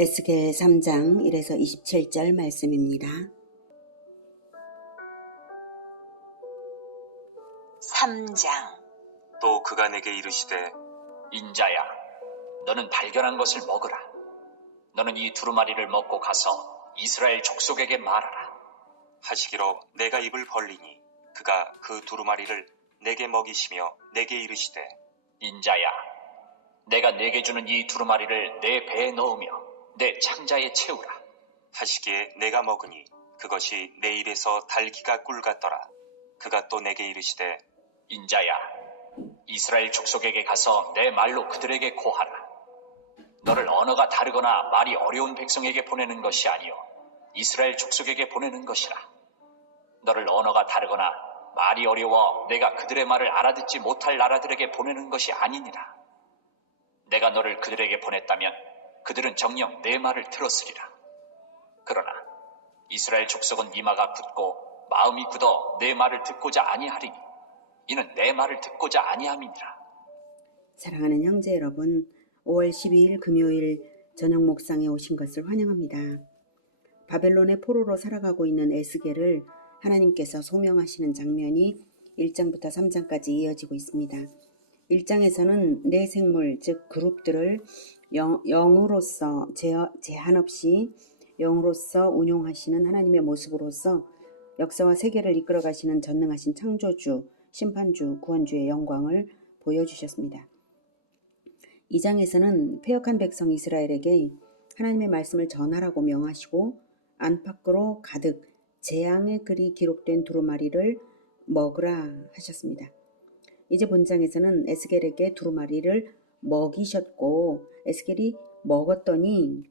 에스겔 3장 1에서 27절 말씀입니다. 3장. 또 그가 내게 이르시되 인자야, 너는 발견한 것을 먹으라. 너는 이 두루마리를 먹고 가서 이스라엘 족속에게 말하라. 하시기로 내가 입을 벌리니 그가 그 두루마리를 내게 먹이시며 내게 이르시되 인자야, 내가 내게 주는 이 두루마리를 내 배에 넣으며 내 창자에 채우라. 하시기에 내가 먹으니 그것이 내 입에서 달기가 꿀 같더라. 그가 또 내게 이르시되 인자야, 이스라엘 족속에게 가서 내 말로 그들에게 고하라. 너를 언어가 다르거나 말이 어려운 백성에게 보내는 것이 아니요 이스라엘 족속에게 보내는 것이라. 너를 언어가 다르거나 말이 어려워 내가 그들의 말을 알아듣지 못할 나라들에게 보내는 것이 아니니라. 내가 너를 그들에게 보냈다면 그들은 정녕 내 말을 들었으리라. 그러나 이스라엘 족속은 이마가 굳고 마음이 굳어 내 말을 듣고자 아니하리니 이는 내 말을 듣고자 아니함이니라. 사랑하는 형제 여러분, 5월 12일 금요일 저녁 목상에 오신 것을 환영합니다. 바벨론의 포로로 살아가고 있는 에스겔을 하나님께서 소명하시는 장면이 1장부터 3장까지 이어지고 있습니다. 1장에서는 네 생물, 즉 그룹들을 영으로서 제한 없이 영으로서 운용하시는 하나님의 모습으로서 역사와 세계를 이끌어 가시는 전능하신 창조주, 심판주, 구원주의 영광을 보여주셨습니다. 2장에서는 패역한 백성 이스라엘에게 하나님의 말씀을 전하라고 명하시고 안팎으로 가득 재앙의 글이 기록된 두루마리를 먹으라 하셨습니다. 이제 본장에서는 에스겔에게 두루마리를 먹이셨고 에스겔이 먹었더니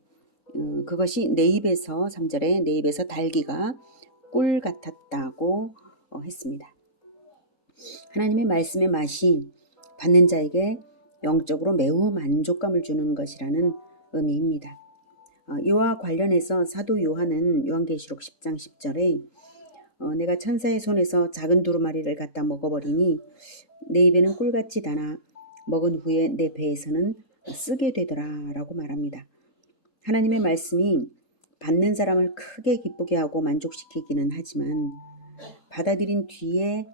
그것이 내 입에서 3절에 내 입에서 달기가 꿀 같았다고 했습니다. 하나님의 말씀의 맛이 받는 자에게 영적으로 매우 만족감을 주는 것이라는 의미입니다. 이와 관련해서 사도 요한은 요한계시록 10장 10절에 내가 천사의 손에서 작은 두루마리를 갖다 먹어버리니 내 입에는 꿀같이 다나 먹은 후에 내 배에서는 쓰게 되더라 라고 말합니다. 하나님의 말씀이 받는 사람을 크게 기쁘게 하고 만족시키기는 하지만 받아들인 뒤에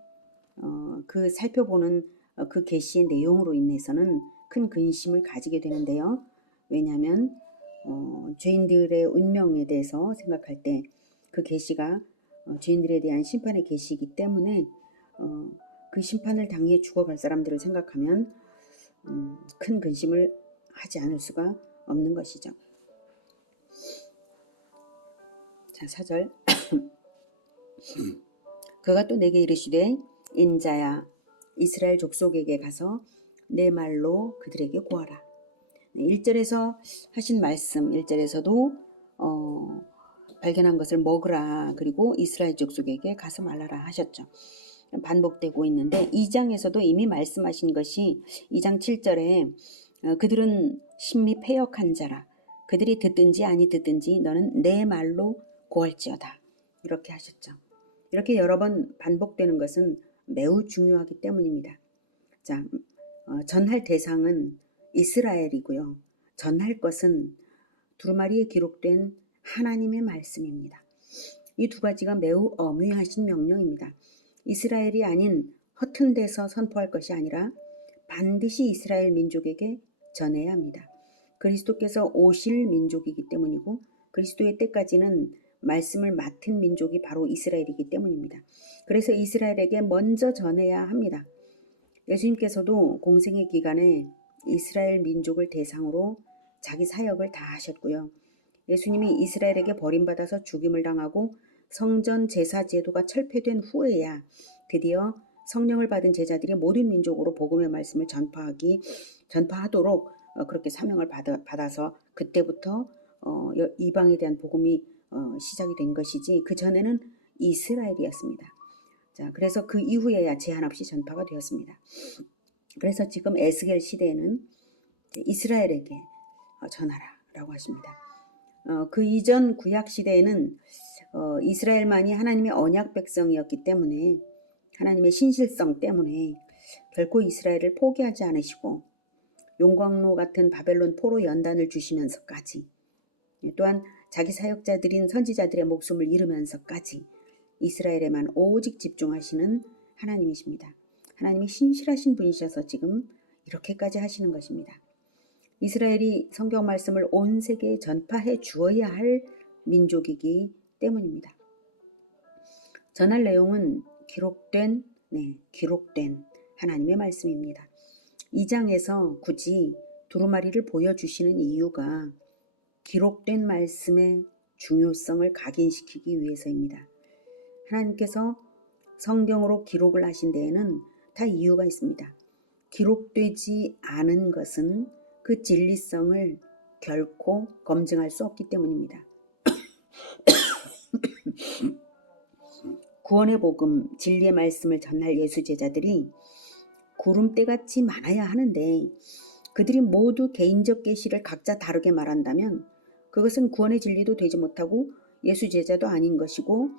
그 살펴보는 그 계시의 내용으로 인해서는 큰 근심을 가지게 되는데요. 왜냐하면 죄인들의 운명에 대해서 생각할 때 그 계시가 죄인들에 대한 심판의 계시이기 때문에 그 심판을 당해 죽어갈 사람들을 생각하면 큰 근심을 하지 않을 수가 없는 것이죠. 자, 4절. 그가 또 내게 이르시되 인자야, 이스라엘 족속에게 가서 내 말로 그들에게 고하라. 1절에서 하신 말씀, 1절에서도 발견한 것을 먹으라, 그리고 이스라엘 족속에게 가서 말하라 하셨죠. 반복되고 있는데 2장에서도 이미 말씀하신 것이 2장 7절에 그들은 심히 패역한 자라. 그들이 듣든지 아니 듣든지 너는 내 말로 고할지어다. 이렇게 하셨죠. 이렇게 여러 번 반복되는 것은 매우 중요하기 때문입니다. 자, 전할 대상은 이스라엘이고요. 전할 것은 두루마리에 기록된 하나님의 말씀입니다. 이 두 가지가 매우 엄위하신 명령입니다. 이스라엘이 아닌 허튼 데서 선포할 것이 아니라 반드시 이스라엘 민족에게 전해야 합니다. 그리스도께서 오실 민족이기 때문이고 그리스도의 때까지는 말씀을 맡은 민족이 바로 이스라엘이기 때문입니다. 그래서 이스라엘에게 먼저 전해야 합니다. 예수님께서도 공생의 기간에 이스라엘 민족을 대상으로 자기 사역을 다 하셨고요. 예수님이 이스라엘에게 버림받아서 죽임을 당하고 성전 제사 제도가 철폐된 후에야 드디어 성령을 받은 제자들이 모든 민족으로 복음의 말씀을 전파하도록 그렇게 사명을 받아서 그때부터 이방에 대한 복음이 시작이 된 것이지 그 전에는 이스라엘이었습니다. 자, 그래서 그 이후에야 제한 없이 전파가 되었습니다. 그래서 지금 에스겔 시대에는 이스라엘에게 전하라라고 하십니다. 그 이전 구약 시대에는 이스라엘만이 하나님의 언약 백성이었기 때문에 하나님의 신실성 때문에 결코 이스라엘을 포기하지 않으시고 용광로 같은 바벨론 포로 연단을 주시면서까지 또한 자기 사역자들인 선지자들의 목숨을 잃으면서까지 이스라엘에만 오직 집중하시는 하나님이십니다. 하나님이 신실하신 분이셔서 지금 이렇게까지 하시는 것입니다. 이스라엘이 성경 말씀을 온 세계에 전파해 주어야 할 민족이기 때문입니다. 전할 내용은 기록된 하나님의 말씀입니다. 2장에서 굳이 두루마리를 보여주시는 이유가 기록된 말씀의 중요성을 각인시키기 위해서입니다. 하나님께서 성경으로 기록을 하신 데에는 다 이유가 있습니다. 기록되지 않은 것은 그 진리성을 결코 검증할 수 없기 때문입니다. 구원의 복음, 진리의 말씀을 전할 예수 제자들이 구름대같이 많아야 하는데 그들이 모두 개인적 계시를 각자 다르게 말한다면 그것은 구원의 진리도 되지 못하고 예수 제자도 아닌 것이고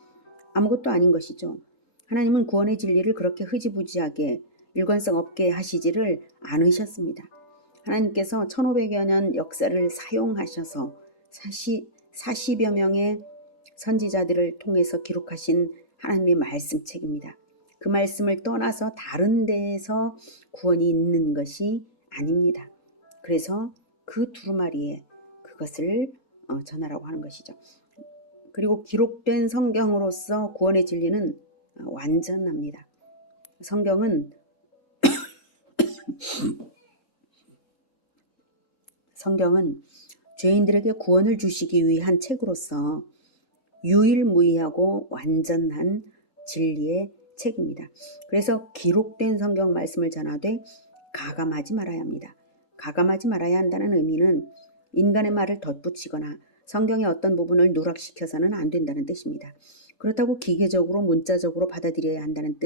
아무것도 아닌 것이죠. 하나님은 구원의 진리를 그렇게 흐지부지하게 일관성 없게 하시지를 않으셨습니다. 하나님께서 1500여 년 역사를 사용하셔서 40여 명의 선지자들을 통해서 기록하신 하나님의 말씀책입니다. 그 말씀을 떠나서 다른 데에서 구원이 있는 것이 아닙니다. 그래서 그 두루마리에 그것을 전하라고 하는 것이죠. 그리고 기록된 성경으로서 구원의 진리는 완전합니다. 성경은 죄인들에게 구원을 주시기 위한 책으로서 유일무이하고 완전한 진리의 책입니다. 그래서 기록된 성경 말씀을 전하되 가감하지 말아야 합니다. 가감하지 말아야 한다는 의미는 인간의 말을 덧붙이거나 성경의 어떤 부분을 누락시켜서는 안 된다는 뜻입니다. 그렇다고 기계적으로 문자적으로 받아들여야 한다는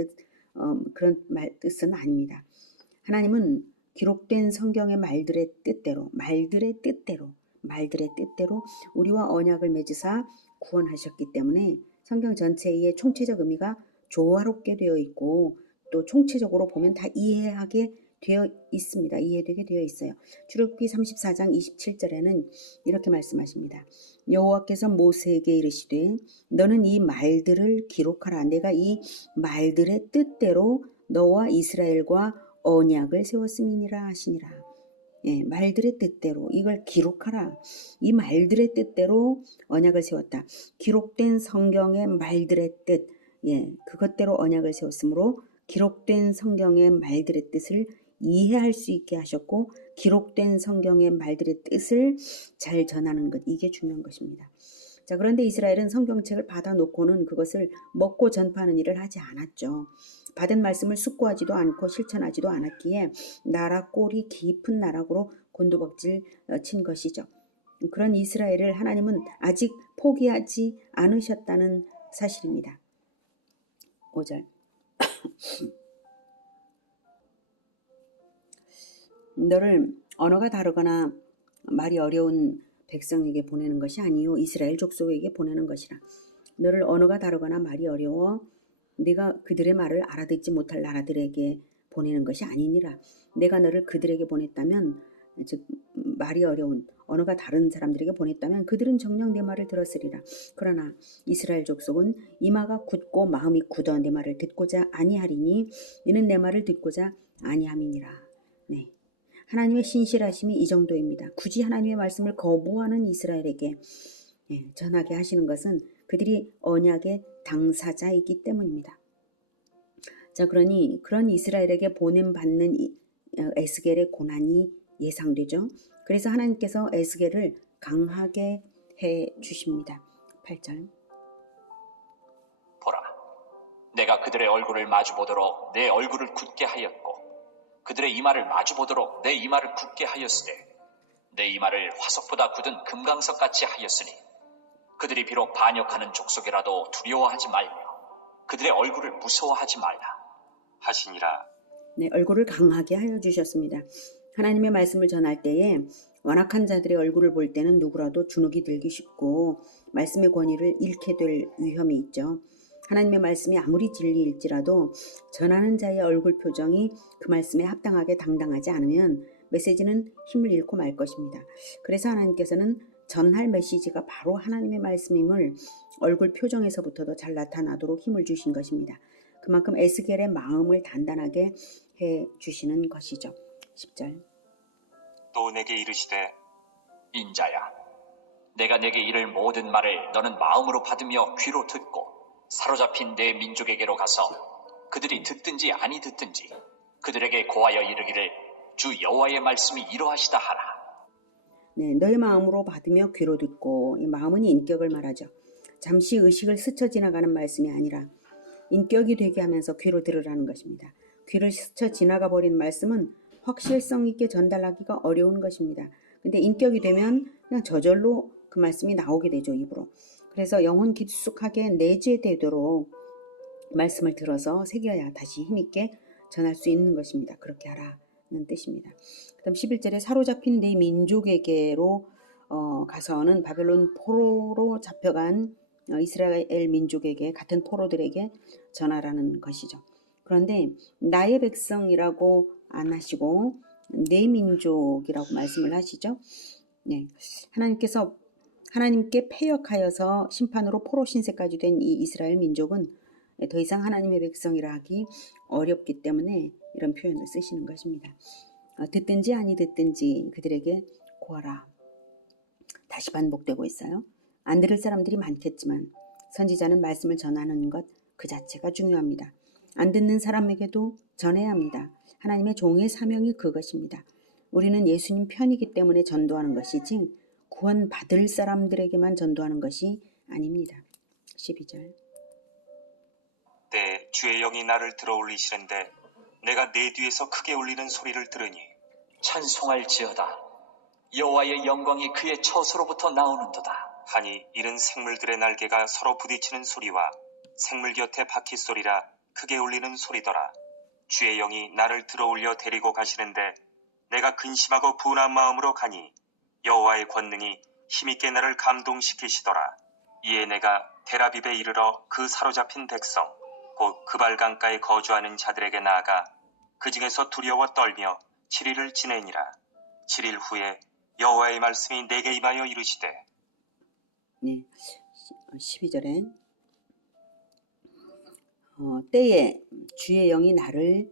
그런 뜻은 아닙니다. 하나님은 기록된 성경의 말들의 뜻대로 우리와 언약을 맺으사 구원하셨기 때문에 성경 전체의 총체적 의미가 조화롭게 되어 있고 또 총체적으로 보면 다 이해되게 되어 있어요. 출애굽기 34장 27절에는 이렇게 말씀하십니다. 여호와께서 모세에게 이르시되 너는 이 말들을 기록하라. 내가 이 말들의 뜻대로 너와 이스라엘과 언약을 세웠음이니라 하시니라. 말들의 뜻대로 이걸 기록하라. 이 말들의 뜻대로 언약을 세웠다. 기록된 성경의 말들의 뜻, 그것대로 언약을 세웠으므로 기록된 성경의 말들의 뜻을 이해할 수 있게 하셨고 기록된 성경의 말들의 뜻을 잘 전하는 것, 이게 중요한 것입니다. 자, 그런데 이스라엘은 성경책을 받아놓고는 그것을 먹고 전파하는 일을 하지 않았죠. 받은 말씀을 숙고하지도 않고 실천하지도 않았기에 나라 꼴이 깊은 나락으로 곤두박질 친 것이죠. 그런 이스라엘을 하나님은 아직 포기하지 않으셨다는 사실입니다. 5절 너를 언어가 다르거나 말이 어려운 백성에게 보내는 것이 아니요 이스라엘 족속에게 보내는 것이라. 너를 언어가 다르거나 말이 어려워 네가 그들의 말을 알아듣지 못할 나라들에게 보내는 것이 아니니라. 내가 너를 그들에게 보냈다면, 즉 말이 어려운 언어가 다른 사람들에게 보냈다면 그들은 정녕 내 말을 들었으리라. 그러나 이스라엘 족속은 이마가 굳고 마음이 굳어 내 말을 듣고자 아니하리니 이는 내 말을 듣고자 아니함이니라. 하나님의 신실하심이 이 정도입니다. 굳이 하나님의 말씀을 거부하는 이스라엘에게 전하게 하시는 것은 그들이 언약의 당사자이기 때문입니다. 자, 그러니 그런 이스라엘에게 보냄받는 에스겔의 고난이 예상되죠. 그래서 하나님께서 에스겔을 강하게 해 주십니다. 8절 보라, 내가 그들의 얼굴을 마주보도록 내 얼굴을 굳게 하였고 그들의 이마를 마주보도록 내 이마를 굳게 하였으되 내 이마를 화석보다 굳은 금강석같이 하였으니 그들이 비록 반역하는 족속이라도 두려워하지 말며 그들의 얼굴을 무서워하지 말라 하시니라. 얼굴을 강하게 하여 주셨습니다. 하나님의 말씀을 전할 때에 완악한 자들의 얼굴을 볼 때는 누구라도 주눅이 들기 쉽고 말씀의 권위를 잃게 될 위험이 있죠. 하나님의 말씀이 아무리 진리일지라도 전하는 자의 얼굴 표정이 그 말씀에 합당하게 당당하지 않으면 메시지는 힘을 잃고 말 것입니다. 그래서 하나님께서는 전할 메시지가 바로 하나님의 말씀임을 얼굴 표정에서부터도 잘 나타나도록 힘을 주신 것입니다. 그만큼 에스겔의 마음을 단단하게 해 주시는 것이죠. 10절. 또 내게 이르시되 인자야, 내가 내게 이를 모든 말을 너는 마음으로 받으며 귀로 듣고 사로잡힌 내 민족에게로 가서 그들이 듣든지 아니 듣든지 그들에게 고하여 이르기를 주 여호와의 말씀이 이러하시다 하라. 네, 너의 마음으로 받으며 귀로 듣고, 이 마음은 인격을 말하죠. 잠시 의식을 스쳐 지나가는 말씀이 아니라 인격이 되게 하면서 귀로 들으라는 것입니다. 귀를 스쳐 지나가 버린 말씀은 확실성 있게 전달하기가 어려운 것입니다. 근데 인격이 되면 그냥 저절로 그 말씀이 나오게 되죠, 입으로. 그래서 영혼 깊숙하게 내재되도록 말씀을 들어서 새겨야 다시 힘있게 전할 수 있는 것입니다. 그렇게 하라는 뜻입니다. 그 다음 11절에 사로잡힌 네 민족에게로 가서는 바벨론 포로로 잡혀간 이스라엘 민족에게, 같은 포로들에게 전하라는 것이죠. 그런데 나의 백성이라고 안 하시고 내 민족이라고 말씀을 하시죠. 네, 하나님께 패역하여서 심판으로 포로 신세까지 된 이 이스라엘 민족은 더 이상 하나님의 백성이라 하기 어렵기 때문에 이런 표현을 쓰시는 것입니다. 듣든지 아니 듣든지 그들에게 고하라. 다시 반복되고 있어요. 안 들을 사람들이 많겠지만 선지자는 말씀을 전하는 것 그 자체가 중요합니다. 안 듣는 사람에게도 전해야 합니다. 하나님의 종의 사명이 그것입니다. 우리는 예수님 편이기 때문에 전도하는 것이지 구원 받을 사람들에게만 전도하는 것이 아닙니다. 12절. 때 주의 영이 나를 들어올리시는데 내가 내 뒤에서 크게 울리는 소리를 들으니 찬송할지어다. 여호와의 영광이 그의 처소로부터 나오는도다. 하니 이른 생물들의 날개가 서로 부딪히는 소리와 생물 곁에 바퀴 소리라 크게 울리는 소리더라. 주의 영이 나를 들어올려 데리고 가시는데 내가 근심하고 분한 마음으로 가니 여호와의 권능이 힘있게 나를 감동시키시더라. 이에 내가 텔아빕에 이르러 그 사로잡힌 백성 곧 그발강가에 거주하는 자들에게 나아가 그 중에서 두려워 떨며 7일을 지내니라. 7일 후에 여호와의 말씀이 내게 임하여 이르시되 네, 12절에 때에 주의 영이 나를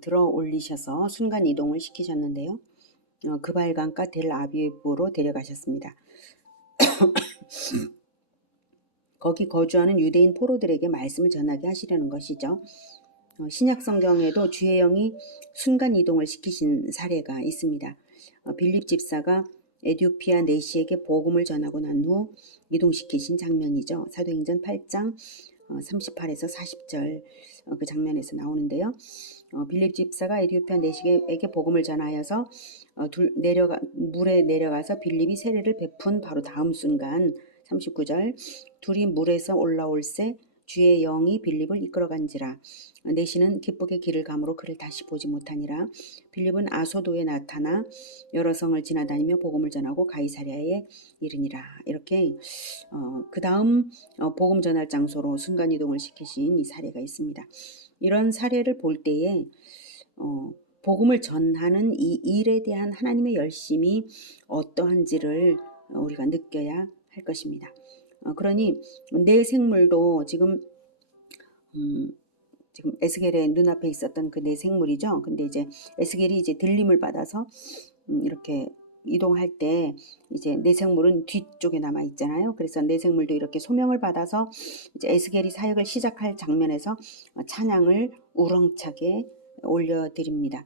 들어 올리셔서 순간 이동을 시키셨는데요. 그발강가 델아비브로 데려가셨습니다. 거기 거주하는 유대인 포로들에게 말씀을 전하게 하시려는 것이죠. 신약 성경에도 주의 영이 순간 이동을 시키신 사례가 있습니다. 빌립 집사가 에디오피아 내시에게 복음을 전하고 난 후 이동시키신 장면이죠. 사도행전 8장 38에서 40절 그 장면에서 나오는데요. 빌립 집사가 에디오피아 내시에게 복음을 전하여서 물에 내려가서 빌립이 세례를 베푼 바로 다음 순간 39절 둘이 물에서 올라올새 주의 영이 빌립을 이끌어간지라. 내시는 기쁘게 길을 감으로 그를 다시 보지 못하니라. 빌립은 아소도에 나타나 여러 성을 지나다니며 복음을 전하고 가이사랴에 이르니라. 이렇게 그 다음 복음 전할 장소로 순간이동을 시키신 이 사례가 있습니다. 이런 사례를 볼 때에 복음을 전하는 이 일에 대한 하나님의 열심이 어떠한지를 우리가 느껴야 할 것입니다. 그러니 내 생물도 지금 에스겔의 눈앞에 있었던 그 내 생물이죠. 근데 이제 에스겔이 이제 들림을 받아서 이렇게 이동할 때 이제 내 생물은 뒤쪽에 남아 있잖아요. 그래서 내 생물도 이렇게 소명을 받아서 이제 에스겔이 사역을 시작할 장면에서 찬양을 우렁차게 올려드립니다.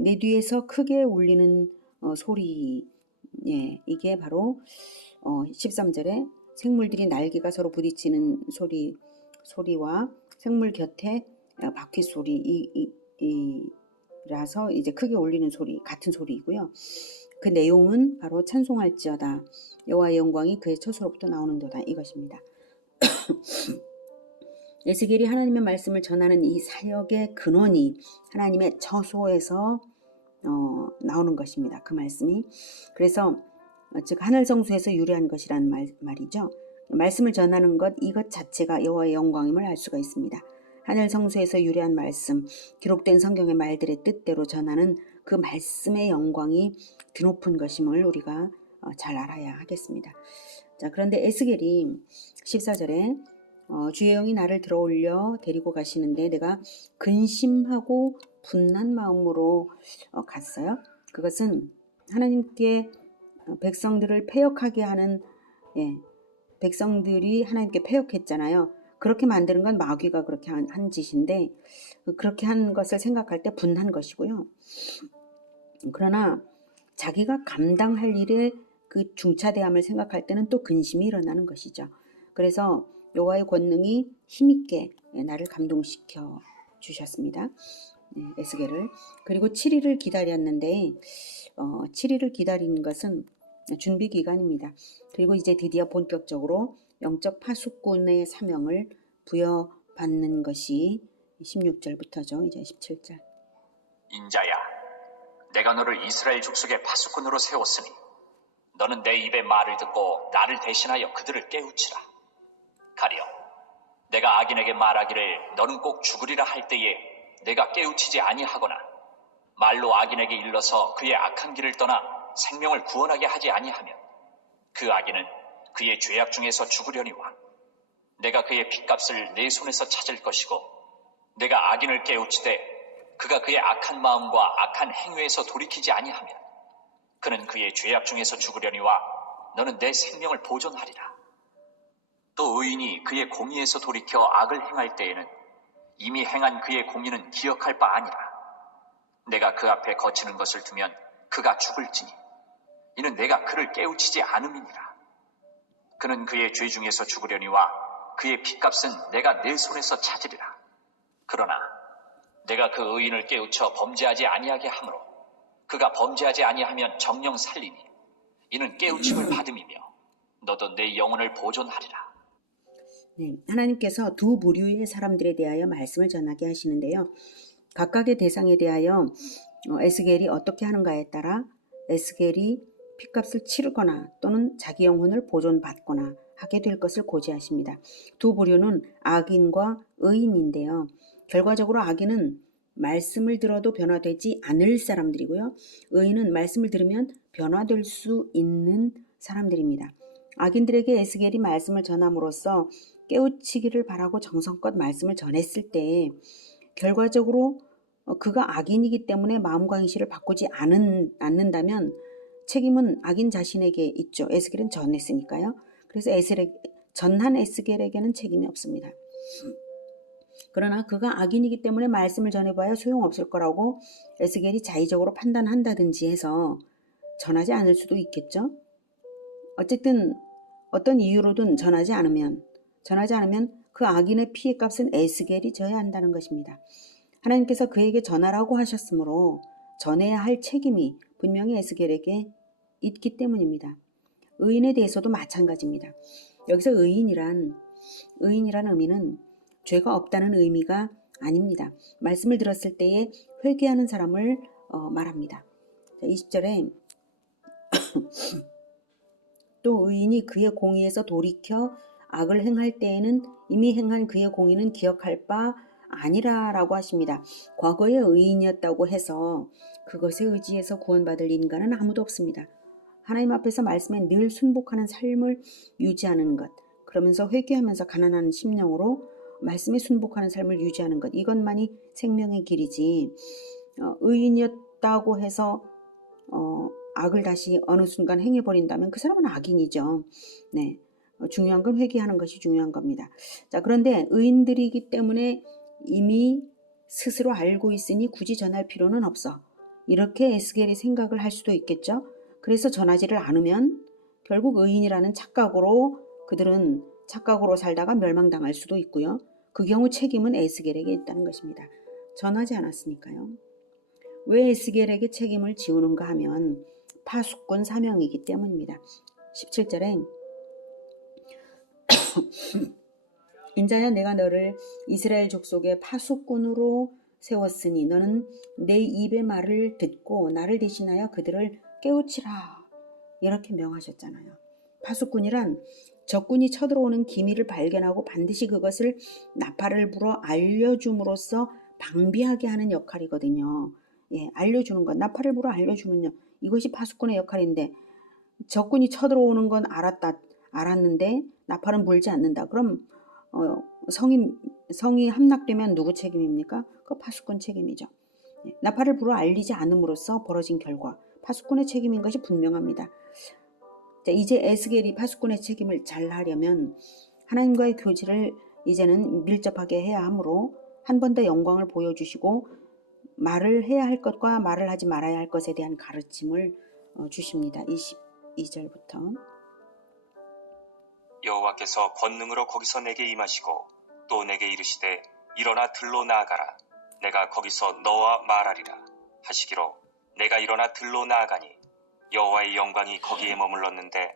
내 뒤에서 크게 울리는 소리, 예, 이게 바로 13절에 생물들이 날개가 서로 부딪히는 소리와 생물 곁에 바퀴 소리라서 이제 크게 울리는 소리, 같은 소리이고요. 그 내용은 바로 찬송할지어다 여호와의 영광이 그의 처소로부터 나오는도다 이것입니다. 에스겔이 하나님의 말씀을 전하는 이 사역의 근원이 하나님의 처소에서 나오는 것입니다. 그 말씀이. 그래서 즉 하늘 성소에서 유래한 것이라는 말이죠. 말씀을 전하는 것 이것 자체가 여호와의 영광임을 알 수가 있습니다. 하늘 성소에서 유래한 말씀, 기록된 성경의 말들의 뜻대로 전하는 그 말씀의 영광이 드높은 것임을 우리가 잘 알아야 하겠습니다. 자, 그런데 에스겔이 14절에 주의 영이 나를 들어올려 데리고 가시는데 내가 근심하고 분한 마음으로 갔어요. 그것은 하나님께 백성들을 패역하게 하는, 백성들이 하나님께 패역했잖아요. 그렇게 만드는 건 마귀가 그렇게 한 짓인데, 그렇게 한 것을 생각할 때 분한 것이고요. 그러나 자기가 감당할 일의 그 중차대함을 생각할 때는 또 근심이 일어나는 것이죠. 그래서 여호와의 권능이 힘있게 나를 감동시켜 주셨습니다. 에스겔을. 그리고 7일을 기다렸는데 7일을 기다리는 것은 준비 기간입니다. 그리고 이제 드디어 본격적으로 영적 파수꾼의 사명을 부여받는 것이 16절부터죠. 이제 17절. 인자야, 내가 너를 이스라엘 족속의 파수꾼으로 세웠으니 너는 내 입의 말을 듣고 나를 대신하여 그들을 깨우치라. 가령 내가 악인에게 말하기를 너는 꼭 죽으리라 할 때에 내가 깨우치지 아니하거나 말로 악인에게 일러서 그의 악한 길을 떠나 생명을 구원하게 하지 아니하면 그 악인은 그의 죄악 중에서 죽으려니와 내가 그의 핏값을 내 손에서 찾을 것이고 내가 악인을 깨우치되 그가 그의 악한 마음과 악한 행위에서 돌이키지 아니하면 그는 그의 죄악 중에서 죽으려니와 너는 내 생명을 보존하리라. 또 의인이 그의 공의에서 돌이켜 악을 행할 때에는 이미 행한 그의 공의는 기억할 바 아니라 내가 그 앞에 거치는 것을 두면 그가 죽을지니 이는 내가 그를 깨우치지 않음이니라. 그는 그의 죄 중에서 죽으려니와 그의 핏값은 내가 내 손에서 찾으리라. 그러나 내가 그 의인을 깨우쳐 범죄하지 아니하게 하므로 그가 범죄하지 아니하면 정령 살리니 이는 깨우침을 받음이며 너도 내 영혼을 보존하리라. 하나님께서 두 부류의 사람들에 대하여 말씀을 전하게 하시는데요. 각각의 대상에 대하여 에스겔이 어떻게 하는가에 따라 에스겔이 핏값을 치르거나 또는 자기 영혼을 보존받거나 하게 될 것을 고지하십니다. 두 부류는 악인과 의인인데요. 결과적으로 악인은 말씀을 들어도 변화되지 않을 사람들이고요. 의인은 말씀을 들으면 변화될 수 있는 사람들입니다. 악인들에게 에스겔이 말씀을 전함으로써 깨우치기를 바라고 정성껏 말씀을 전했을 때 결과적으로 그가 악인이기 때문에 마음과 행실을 바꾸지 않는다면 책임은 악인 자신에게 있죠. 에스겔은 전했으니까요. 그래서 전한 에스겔에게는 책임이 없습니다. 그러나 그가 악인이기 때문에 말씀을 전해봐야 소용없을 거라고 에스겔이 자의적으로 판단한다든지 해서 전하지 않을 수도 있겠죠. 어쨌든 어떤 이유로든 전하지 않으면 그 악인의 피해 값은 에스겔이 져야 한다는 것입니다. 하나님께서 그에게 전하라고 하셨으므로 전해야 할 책임이 분명히 에스겔에게 있기 때문입니다. 의인에 대해서도 마찬가지입니다. 여기서 의인이란 의미는 죄가 없다는 의미가 아닙니다. 말씀을 들었을 때에 회개하는 사람을 말합니다. 20절에 또 의인이 그의 공의에서 돌이켜 악을 행할 때에는 이미 행한 그의 공의는 기억할 바 아니라라고 하십니다. 과거에 의인이었다고 해서 그것에 의지해서 구원받을 인간은 아무도 없습니다. 하나님 앞에서 말씀에 늘 순복하는 삶을 유지하는 것, 그러면서 회개하면서 가난한 심령으로 말씀에 순복하는 삶을 유지하는 것, 이것만이 생명의 길이지 의인이었다고 해서 악을 다시 어느 순간 행해버린다면 그 사람은 악인이죠. 네, 중요한 건 회개하는 것이 중요한 겁니다. 자, 그런데 의인들이기 때문에 이미 스스로 알고 있으니 굳이 전할 필요는 없어. 이렇게 에스겔이 생각을 할 수도 있겠죠. 그래서 전하지를 않으면 결국 의인이라는 그들은 착각으로 살다가 멸망당할 수도 있고요. 그 경우 책임은 에스겔에게 있다는 것입니다. 전하지 않았으니까요. 왜 에스겔에게 책임을 지우는가 하면 파수꾼 사명이기 때문입니다. 17절에 인자야, 내가 너를 이스라엘 족속의 파수꾼으로 세웠으니 너는 내 입의 말을 듣고 나를 대신하여 그들을 깨우치라, 이렇게 명하셨잖아요. 파수꾼이란 적군이 쳐들어오는 기밀을 발견하고 반드시 그것을 나팔을 불어 알려줌으로써 방비하게 하는 역할이거든요. 알려주는 것, 나팔을 불어 알려주는 것, 이것이 파수꾼의 역할인데 적군이 쳐들어오는 건 알았는데 나팔은 불지 않는다. 그럼 성이 함락되면 누구 책임입니까? 그 파수꾼 책임이죠. 나팔을 불어 알리지 않음으로써 벌어진 결과 파수꾼의 책임인 것이 분명합니다. 자, 이제 에스겔이 파수꾼의 책임을 잘 하려면 하나님과의 교제를 이제는 밀접하게 해야 하므로 한 번 더 영광을 보여주시고 말을 해야 할 것과 말을 하지 말아야 할 것에 대한 가르침을 주십니다. 22절부터. 여호와께서 권능으로 거기서 내게 임하시고 또 내게 이르시되 일어나 들로 나아가라. 내가 거기서 너와 말하리라 하시기로 내가 일어나 들로 나아가니 여호와의 영광이 거기에 머물렀는데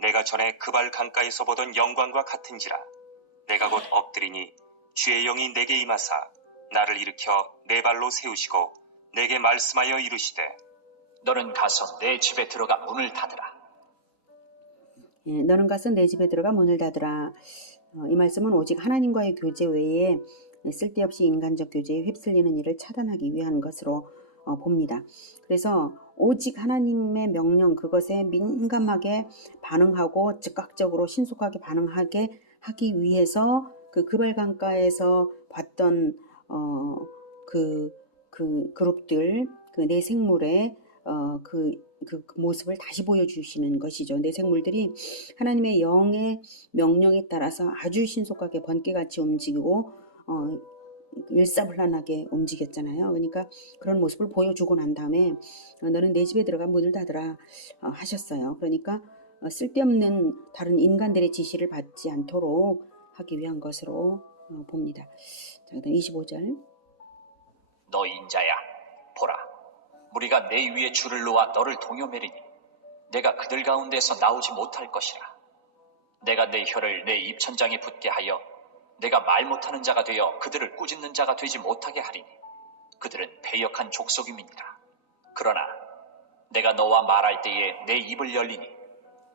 내가 전에 그발 강가에서 보던 영광과 같은지라. 내가 곧 엎드리니 주의 영이 내게 임하사 나를 일으켜 내 발로 세우시고 내게 말씀하여 이르시되 너는 가서 내 집에 들어가 문을 닫으라. 너는 가서 내 집에 들어가 문을 닫으라. 이 말씀은 오직 하나님과의 교제 외에 쓸데없이 인간적 교제에 휩쓸리는 일을 차단하기 위한 것으로 봅니다. 그래서 오직 하나님의 명령 그것에 민감하게 반응하고 즉각적으로 신속하게 반응하게 하기 위해서 그 그발강가에서 봤던 그 그룹들 그 내생물의 그 모습을 다시 보여주시는 것이죠. 내생물들이 하나님의 영의 명령에 따라서 아주 신속하게 번개같이 움직이고 일사불란하게 움직였잖아요. 그러니까 그런 모습을 보여주고 난 다음에 너는 내 집에 들어가 문을 닫으라 하셨어요. 그러니까 쓸데없는 다른 인간들의 지시를 받지 않도록 하기 위한 것으로 봅니다. 자, 그다음 25절. 너 인자야, 보라. 무리가 내 위에 줄을 놓아 너를 동요매리니 내가 그들 가운데서 나오지 못할 것이라. 내가 내 혀를 내 입천장에 붙게 하여 내가 말 못하는 자가 되어 그들을 꾸짖는 자가 되지 못하게 하리니 그들은 패역한 족속임이니라. 그러나 내가 너와 말할 때에 내 입을 열리니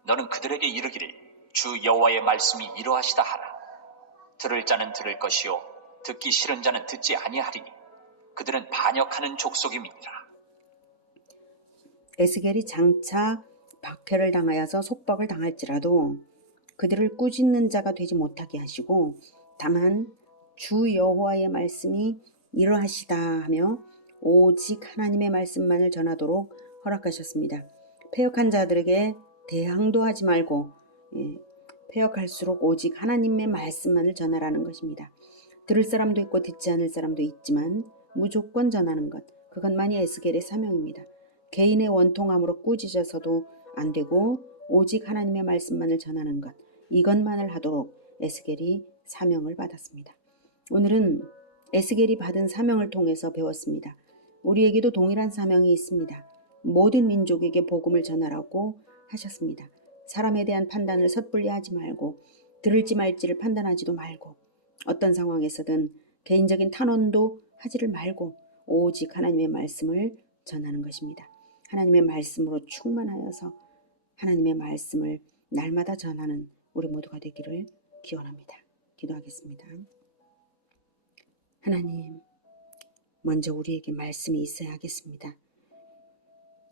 너는 그들에게 이르기를 주 여호와의 말씀이 이러하시다 하라. 들을 자는 들을 것이요 듣기 싫은 자는 듣지 아니하리니 그들은 반역하는 족속임이니라. 에스겔이 장차 박해를 당하여서 속박을 당할지라도 그들을 꾸짖는 자가 되지 못하게 하시고 다만 주 여호와의 말씀이 이러하시다 하며 오직 하나님의 말씀만을 전하도록 허락하셨습니다. 패역한 자들에게 대항도 하지 말고 패역할수록 오직 하나님의 말씀만을 전하라는 것입니다. 들을 사람도 있고 듣지 않을 사람도 있지만 무조건 전하는 것, 그것만이 에스겔의 사명입니다. 개인의 원통함으로 꾸짖어서도 안 되고 오직 하나님의 말씀만을 전하는 것, 이것만을 하도록 에스겔이 사명을 받았습니다. 오늘은 에스겔이 받은 사명을 통해서 배웠습니다. 우리에게도 동일한 사명이 있습니다. 모든 민족에게 복음을 전하라고 하셨습니다. 사람에 대한 판단을 섣불리 하지 말고 들을지 말지를 판단하지도 말고 어떤 상황에서든 개인적인 탄원도 하지를 말고 오직 하나님의 말씀을 전하는 것입니다. 하나님의 말씀으로 충만하여서 하나님의 말씀을 날마다 전하는 우리 모두가 되기를 기원합니다. 기도하겠습니다. 하나님, 먼저 우리에게 말씀이 있어야 하겠습니다.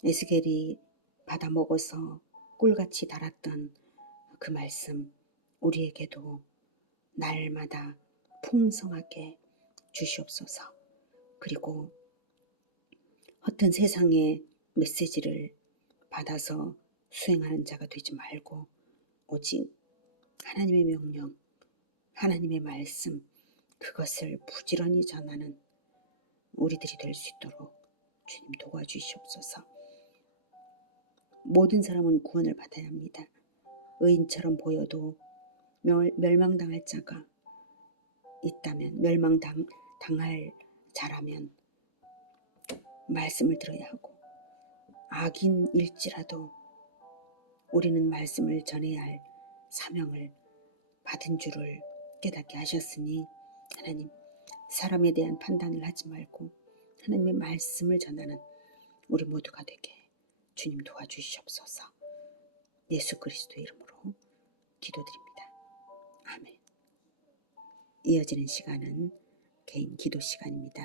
에스겔이 받아먹어서 꿀같이 달았던 그 말씀, 우리에게도 날마다 풍성하게 주시옵소서. 그리고 허튼 세상의 메시지를 받아서 수행하는 자가 되지 말고 오직 하나님의 명령, 하나님의 말씀, 그것을 부지런히 전하는 우리들이 될 수 있도록 주님 도와주시옵소서. 모든 사람은 구원을 받아야 합니다. 의인처럼 보여도 멸망당할 자가 있다면, 멸망당할 자라면 말씀을 들어야 하고, 악인일지라도 우리는 말씀을 전해야 할 사명을 받은 줄을 깨닫게 하셨으니 하나님, 사람에 대한 판단을 하지 말고 하나님의 말씀을 전하는 우리 모두가 되게 주님 도와주시옵소서. 예수 그리스도 이름으로 기도드립니다. 아멘. 이어지는 시간은 개인 기도 시간입니다.